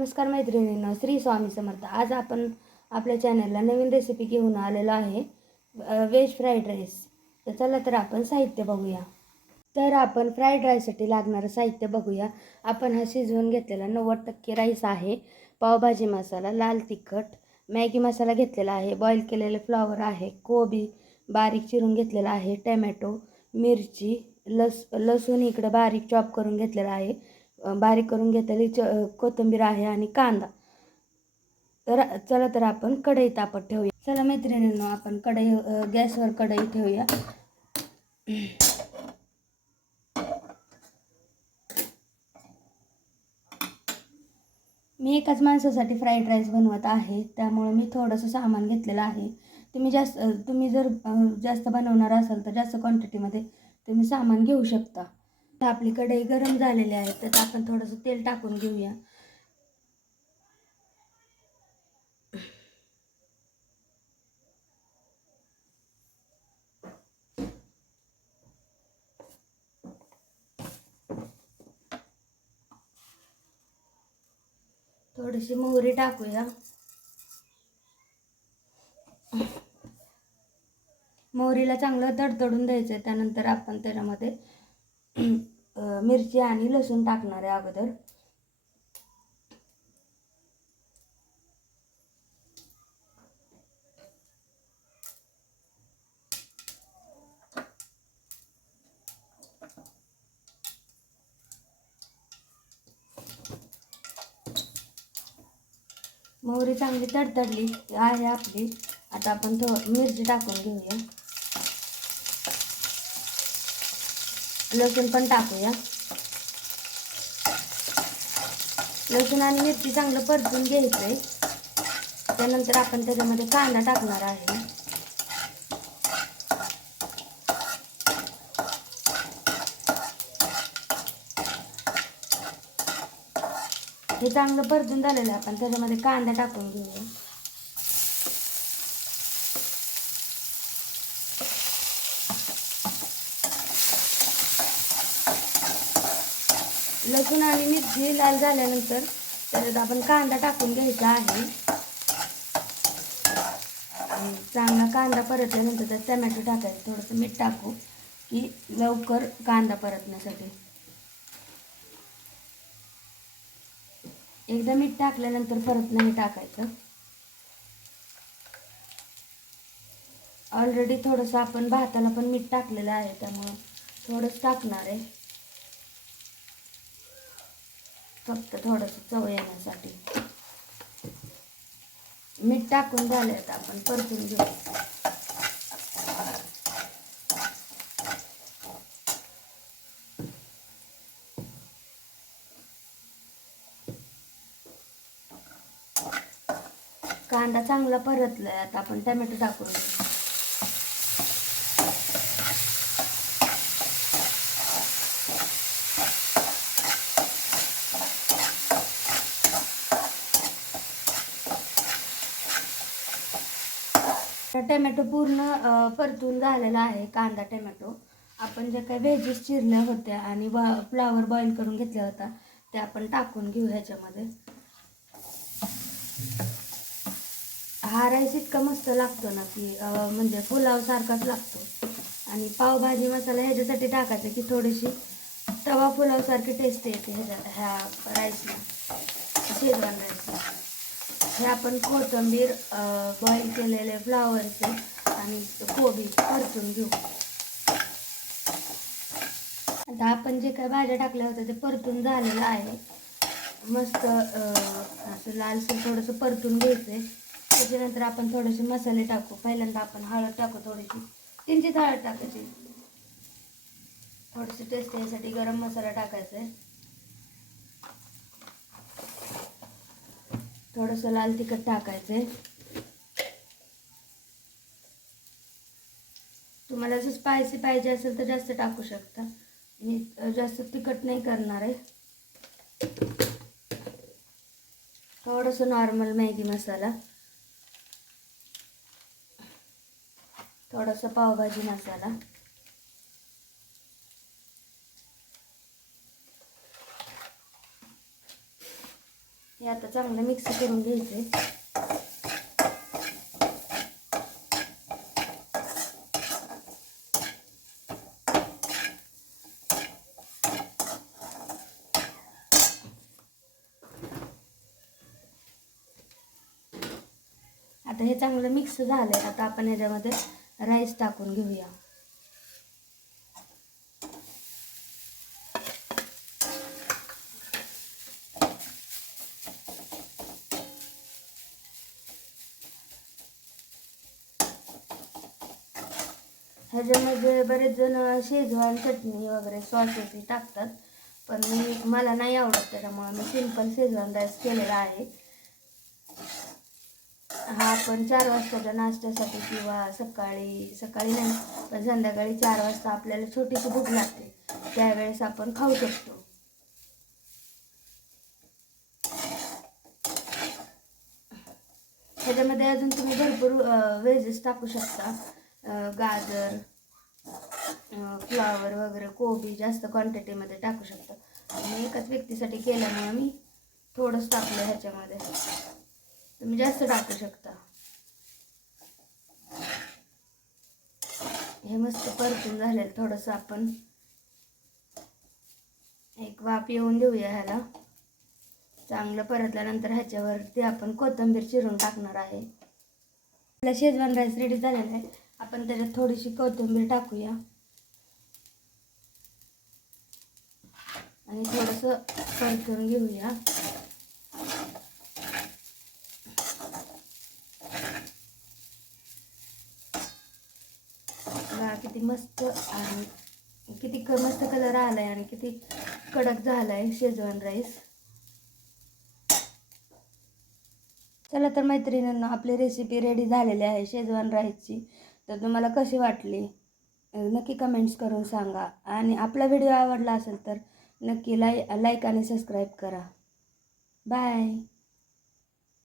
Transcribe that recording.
नमस्कार मैत्रिणींनो श्री स्वामी समर्थ. आज आपण आपल्या चॅनलला नवीन रेसिपी घेऊन आलेलो आहे व्हेज फ्राईड राईस तर चला तर आपण साहित्य बघूया. तर आपण फ्राईड राईससाठी लागणारं साहित्य बघूया. आपण हा शिजवून घेतलेला नव्वद टक्के राईस आहे. पावभाजी मसाला लाल तिखट मॅगी मसाला घेतलेला आहे. बॉईल केलेले फ्लॉवर आहे. कोबी बारीक चिरून घेतलेला आहे. टॅमॅटो मिरची लस लसूण इकडं बारीक चॉप करून घेतलेला आहे. बारीक करून घेतलेली च कोथिंबीर आहे आणि कांदा. तर चला तर आपण कढई तापत ठेवूया. चला मैत्रिणींनो आपण कढई गॅसवर कढई ठेवूया. मी एकाच माणसासाठी फ्राईड राईस बनवत आहे त्यामुळं मी थोडंसं सामान घेतलेलं आहे. तुम्ही जास्त तुम्ही जर जास्त बनवणार असाल तर जास्त क्वांटिटीमध्ये तुम्ही सामान घेऊ शकता. आपली कढई गरम झालेली आहे तर आपण थोडंसं तेल टाकून घेऊया. थोडीशी मोहरी टाकूया. मोहरीला चांगलं तडतडून द्यायचं आहे त्यानंतर आपण त्याच्यामध्ये मिरची आणि लसूण टाकणार आहे अगोदर. मोहरी चांगली तडतडली आहे आपली. आता आपण थो मिरची टाकून घेऊया. लसूण पण टाकूया. लसूण आणि मिरची चांगलं परतून घ्यायचं आहे त्यानंतर आपण त्याच्यामध्ये कांदा टाकणार आहे. हे चांगलं परतून झालेलं आहे. आपण त्याच्यामध्ये कांदा टाकून घेऊया. लसूण आणि मिरची लाल झाल्यानंतर त्याच्यात आपण कांदा टाकून घ्यायचा आहे. चांगला कांदा परतल्यानंतर त्यात टमॅटो टाकायचं. थोडंसं मीठ टाकू की लवकर कांदा परतण्यासाठी. एकदा मीठ टाकल्यानंतर परत नाही टाकायचं. ऑलरेडी थोडंसं आपण भाताला पण मीठ टाकलेलं आहे त्यामुळं थोडंच टाकणार आहे. फक्त थोडंसं चव येण्यासाठी. मीठ टाकून झाले आता आपण परतून घेऊ. कांदा चांगला परतलाय आता आपण टमॅटो टाकून घेऊ. आता टमॅटो पूर्ण परतून झालेला आहे कांदा टमॅटो. आपण ज्या काही व्हेजेस चिरल्या होत्या आणि वा फ्लावर बॉईल करून घेतल्या होता ते आपण टाकून घेऊ ह्याच्यामध्ये. हा राईस इतका मस्त लागतो ना की म्हणजे पुलावसारखाच लागतो. आणि पावभाजी मसाला ह्याच्यासाठी टाकायचा की थोडीशी तवा पुलावसारखी टेस्ट येते ह्याच्या ह्या राईसला शेजवान राईसला हे आपण कोथिंबीर बॉईल केलेले फ्लावरचे आणि कोबी परतून घेऊ. आता आपण जे काही भाज्या टाकल्या होत्या ते परतून झालेलं आहे. मस्त असं लालसर थोडंसं परतून घ्यायचं आहे त्याच्यानंतर आपण थोडेसे मसाले टाकू. पहिल्यांदा आपण हळद टाकू थोडीशी. किंचित हळद टाकायची. थोडीशी टेस्ट यासाठी गरम मसाला टाकायचा आहे थोडंसं लाल तिखट टाकायचं आहे तुम्हाला जर स्पायसी पाहिजे असेल तर जास्त टाकू शकता. मी जास्त तिखट नाही करणार आहे. थोडंसं नॉर्मल मॅगी मसाला. थोडासा पावभाजी मसाला. हे आता चांगलं मिक्स करून घ्यायचं आता हे चांगलं मिक्स झालं आहे आता आपण याच्यामध्ये राईस टाकून घेऊया. ह्याच्यामध्ये बरेच जण शेजवान चटणी वगैरे सॉसेस टाकतात. पण मी मला नाही आवडत त्याच्यामुळे मी सिंपल शेजवान राईस केलेला आहे. हा आपण चार वाजताच्या नाश्त्यासाठी किंवा सकाळी सकाळी नाही पण संध्याकाळी चार वाजता आपल्याला छोटीशी भूक लागते. त्यावेळेस आपण खाऊ शकतो. ह्याच्यामध्ये अजून तुम्ही भरपूर व्हेजेस टाकू शकता. गाजर फ्लॉवर वगैरे कोबी जास्त क्वांटिटीमध्ये टाकू शकतो. आणि एकाच व्यक्तीसाठी केल्यामुळे मी थोडंच टाकलं ह्याच्यामध्ये. तुम्ही जास्त टाकू शकता. हे मस्त परतून झालेलं थोडंसं आपण. एक वाफ येऊन देऊया ह्याला. चांगलं परतल्यानंतर ह्याच्यावरती आपण कोथिंबीर चिरून टाकणार आहे. आपला शेजवान राईस रेडी झालेला आहे. आपण त्याच्यात थोडीशी कोथिंबीर टाकूया. आणि थोडंसं परतून घेऊया. किती मस्त आणि किती क मस्त कलर आलाय आणि किती कडक झालाय शेजवान राईस चला तर मैत्रिणींना आपली रेसिपी रेडी झालेली आहे शेजवान राईसची तर तुम्हाला कशी वाटली? नक्की कमेंट्स करून सांगा. आणि आपला व्हिडिओ आवडला असेल तर नक्की लाई लाईक आणि सबस्क्राईब करा. बाय